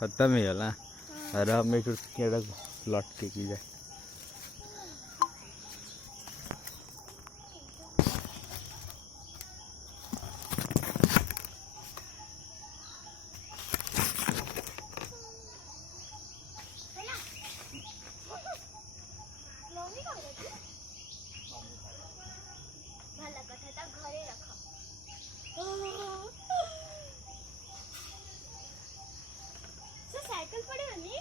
खत्म ही गला अरे हम एक लटके की जाए साइकिल पड़े हनी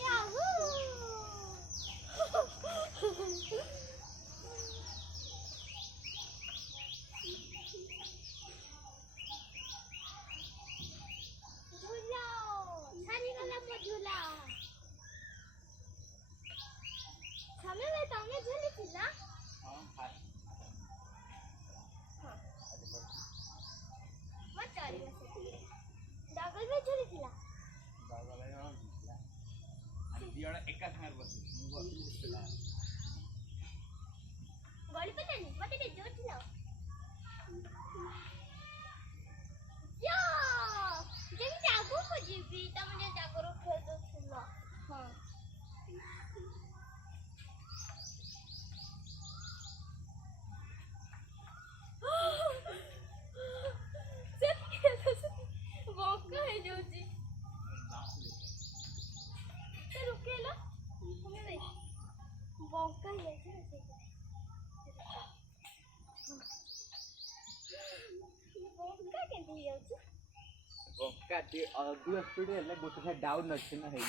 याहू झूला सारी गला मो झूला समय में तमे झूली थी ना चारी बसे दागल में झूली थिला दागल है और झूला आणि दियाडा एका संगार बसली मु बसला गळी पण नाही मते ते जोर थिला या जेमी जागो को जीबी त म्हणजे जागरो खेळ दो थिला हां बक्का ते 2 स्पीड है गोटे से डाउन अच्छे ना है